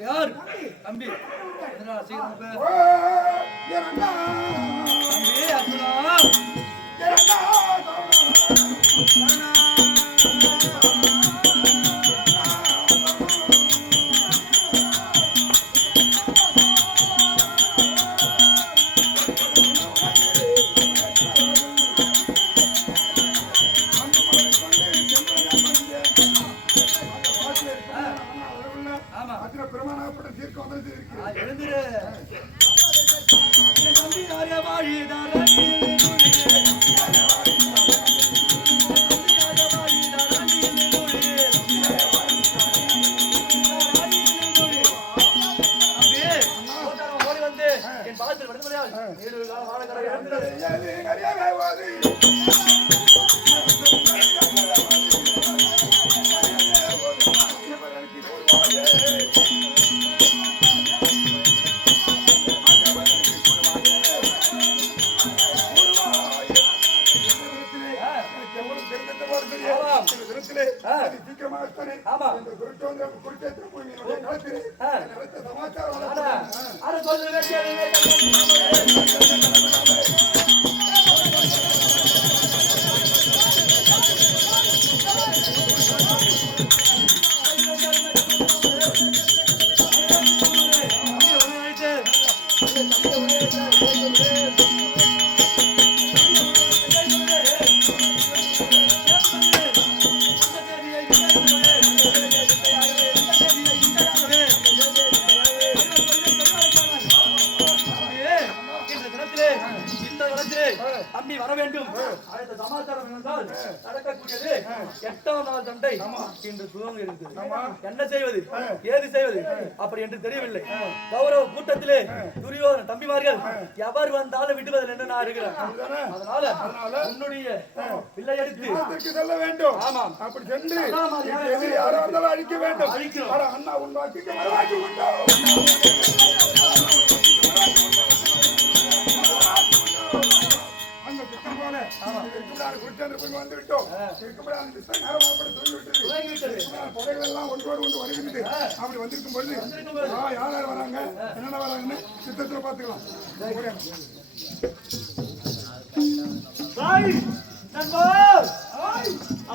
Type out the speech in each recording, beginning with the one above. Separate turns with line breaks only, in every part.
யார்? தம்பி. சீக்கிரம் தம்பி ஆனா, சமாச்சாரம் நடக்கக்கூடியது எட்டாம் நாள் சண்டை இன்று துவங்க இருக்குது. என்ன செய்வது? ஏது செய்வது? அப்படி என்று தெரியவில்லை. கௌரவ கூட்டத்திலே துரியோதன தம்பிமார்கள் எவர் வந்தாலும் விடுவதில் என்று நான் இருக்கிறேன்? அதனால உன்னுடைய பிள்ளை எடுத்து
செல்ல வேண்டும்.
ஆமாம்.
அப்படி சென்று எதிரி யாரோ வந்தாலும் அழிக்க வேண்டும்.
அழிக்கிறோம்.
ஆனா அண்ணா உன் வாக்கிக்கு வரவாக்கி உண்டோ. சித்தம் போய் வந்து விட்டோம் இருக்கும்போது அந்த
நேரம்
புகைகள் எல்லாம் ஒன்றோடு ஒன்று வருகிறது அப்படி வந்திருக்கும் பொழுது யார் யார் வராங்க என்னென்ன வராங்கன்னு சித்தத்துல
பார்த்துக்கலாம்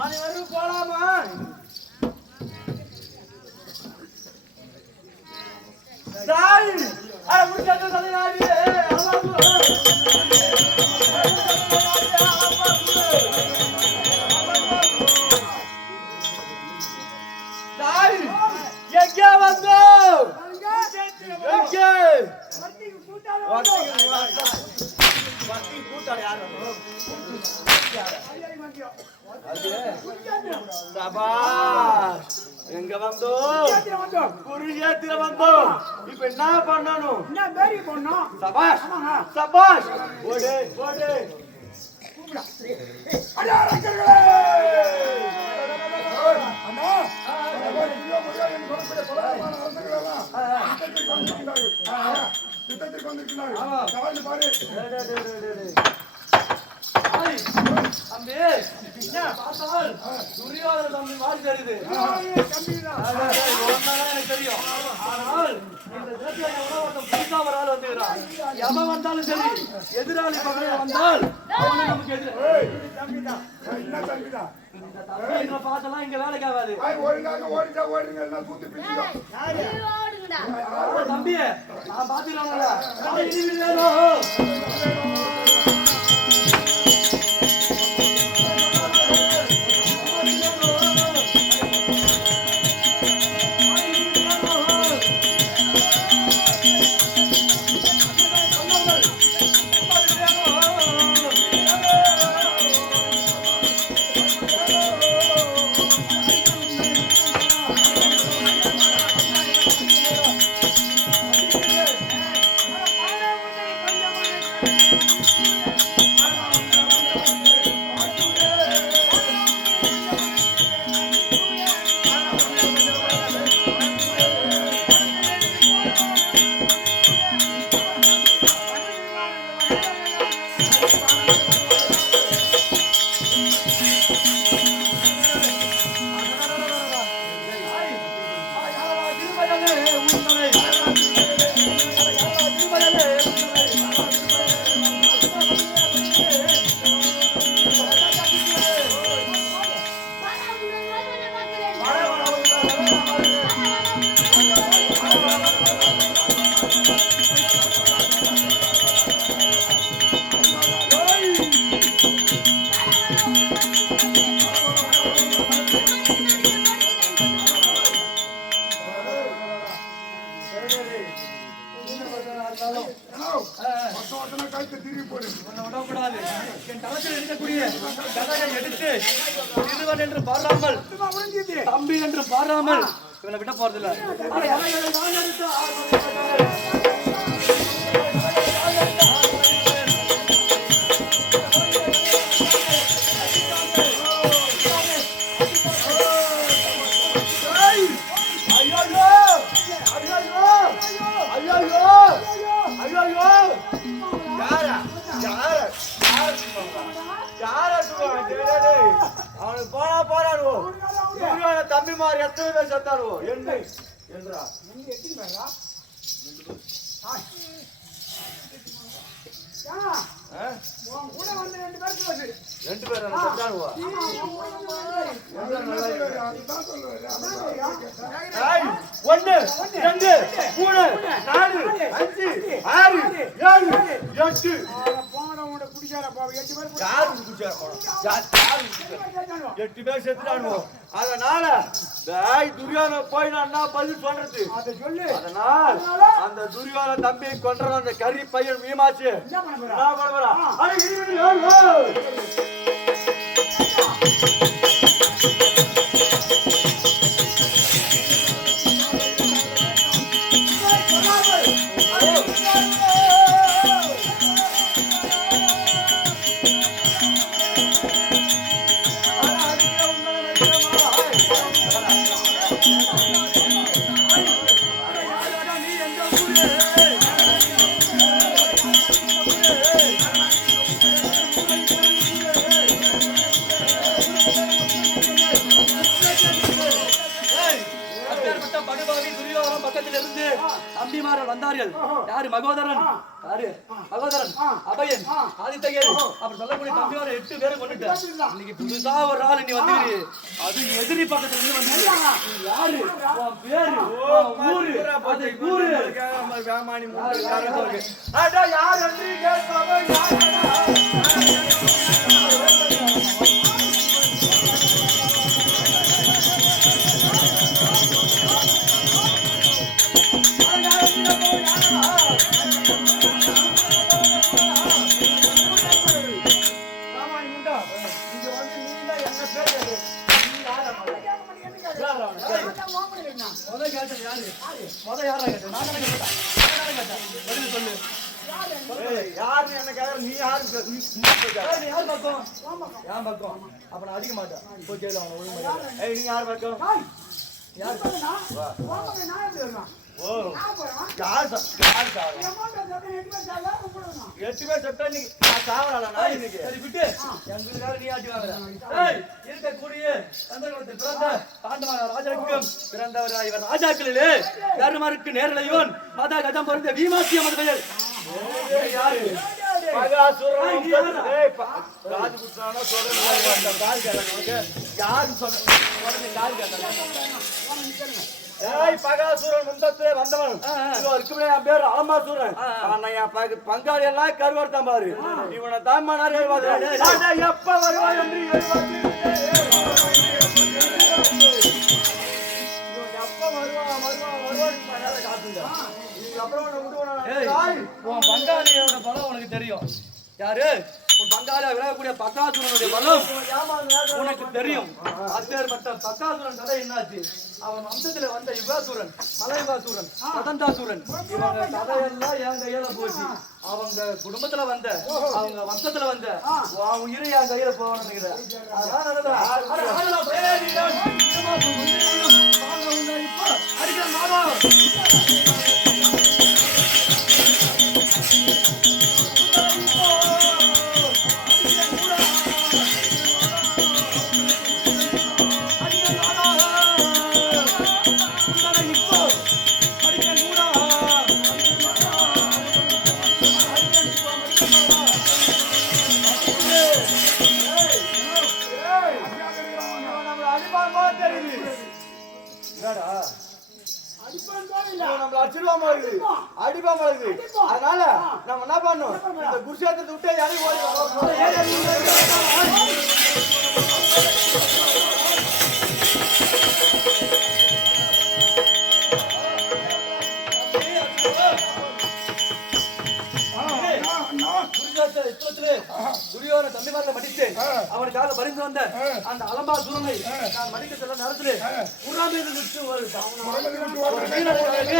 அனைவரும் போலாமா சாய் சபாஷ் எங்க வந்தோம் குருஷேத்திர வந்தோம் இப்ப என்ன பண்ணணும்? சபாஷ் சபாஷ். ஓடு ஓடு.
யுத்தத்திற்கு வந்திருக்கிறார்கள். பாரு.
தம்பி. என்ன பார்த்தால் துரியோதன தம்பி மாதிரி தெரியுது. எனக்கு தெரியும். ஆனால் இந்த புதுசா ஒரு ஆள் வந்துக்கிறான் எவன் வந்தாலும் சரி எதிராளி வந்தால் அவனே நமக்கு
என்ன தம்பிதான்?
இந்த பாட்டெல்லாம் இங்க வேலைக்கு ஆகாது.
ஆய், ஒழுங்காக ஓடிட்டா ஓடுங்க, எல்லாம் தூக்கி பிடிச்சிடும்.
ஓ, தம்பி நான் பாத்துக்கலாம்ல விடக்கூடாது. என் தளத்தில் இருக்கக்கூடிய கதையை எடுத்து சிறுவன் என்று பாராமல் தம்பி என்று பாராமல் இவனை விட போறதில்ல
இவனோட தம்பி மாதிரி எத்தனை பேர் செத்தானுவோ என்ன? என்றா ஆ? ரெண்டு பேர். ஏய், ஒண்ணு ரெண்டு மூணு நாலு அஞ்சு ஆறு ஏழு எட்டு? யா- யாரு குடிச்சாரு? எட்டு பேர் செத்துட்டானுவோம் அதனால துரியோன போய் நான் என்ன பதில் சொல்றது? அதனால் அந்த துரியோன தம்பியை கொன்ற அந்த கறி பையன் மீமாச்சு என்ன
தம்பிமார்கள் வந்தார்கள். யாரு? மகோதரன். யாரு? மகோதரன். அபயன். ஆதித்தகேரு அப்படி சொல்லக்கூடிய தம்பிமாரை எட்டு பேரும் கொண்டுட்டார். இன்னைக்கு புதுசா ஒரு ஆள் நீ வந்துரு அது எதிரி பக்கத்துல இருந்து வந்து யாரு? உன் பேரு? ஊரு? அது ஊரு
வேமானி. அட, யார்
என் பக்கம் அப்ப நான் அடிக்க மாட்டேன். போய் கேளு அவனை ஒழுங்கு.
ஏய், நீ யார் பக்கம்?
யார்?
ஓ, யார் சா- யார் சாவறா? எட்டு பேர் செத்தா இன்னைக்கு நான் சாவறாளா நான் இன்னைக்கு?
சரி விட்டு. எங்களுக்காக நீ ஆட்டி வாங்குற. ஏய் இருக்கக்கூடிய சந்திரகுலத்தில் பிறந்த பாண்டவ ராஜாக்கும் பிறந்தவர் இவர் ராஜாக்களிலே தருமருக்கு நேரலையோன். மாதா கஜம் பொருந்த அமது பெயர் யாரு?
பகாசூரன்
ஏய்,
கேட்டாங்க ஏய், வந்தவன். இருக்குமே என் பேர் ஆலமாசூரன். ஆனா என் பங்காளி எல்லாம் கருவார்த்தான் பாரு. இவனை தான் எப்ப என்று எப்ப வருவான், வருவான்,
உன் பங்காளியோட பலம் உனக்கு தெரியும். யாரு? உன் பங்காளியா விளையக்கூடிய பக்காசுரனுடைய பலம் உனக்கு தெரியும். அப்பேற்பட்ட பக்காசுரன் கதை என்னாச்சு? அவன் வம்சத்துல வந்த யுகாசுரன் மலையுகாசுரன் வதந்தாசுரன் இவங்க கதையெல்லாம் என் கையில போச்சு. அவங்க குடும்பத்துல வந்த அவங்க வம்சத்துல வந்த உன் உயிரை என் கையில போகணுங்கிற. நடந்தா.
நம்மள அடிச்சிருவான் போல இருக்குது. அடிப்பான் போல இருக்குது. அதனால நம்ம என்ன பண்ணணும் இந்த குருஷேத்திரத்தை விட்டு இறங்கி
துரியோதன தம்பி மாத்த மடித்து அவனுக்காக பரிந்து வந்த அந்த அலம்பா சூரனை நான் மடிக்க செல்ல நேரத்திலே ஒரு
முகமது விட்டு ஓடுறதுக்கு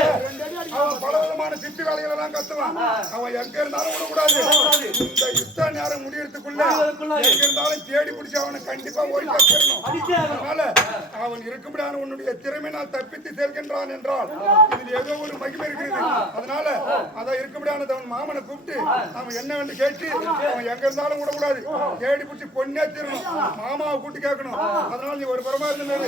அவன் பல விதமான சித்து வேலைகளை எல்லாம் கத்துவான். அவன் எங்க இருந்தாலும் விடக்கூடாது. இந்த யுத்த நேரம் முடியறதுக்குள்ள எங்க இருந்தாலும் தேடி பிடிச்சு அவனை கண்டிப்பா ஓடி
ஆகணும்.
அதனால அவன் இருக்கும்படியான உன்னுடைய திறமை நான் தப்பித்து செல்கின்றான் என்றால் இதில் ஏதோ ஒரு மகிமை இருக்கிறது. அதனால அதான் இருக்கும்படியானது அவன் மாமனை கூப்பிட்டு அவன் என்ன வந்து கேட்டு அவன் எங்க இருந்தாலும் விடக்கூடாது. கூடாது. தேடி பிடிச்சி பொண்ணே தீரணும். மாமாவை கூட்டி கேட்கணும். அதனால நீ ஒரு புறமா இருந்தாரு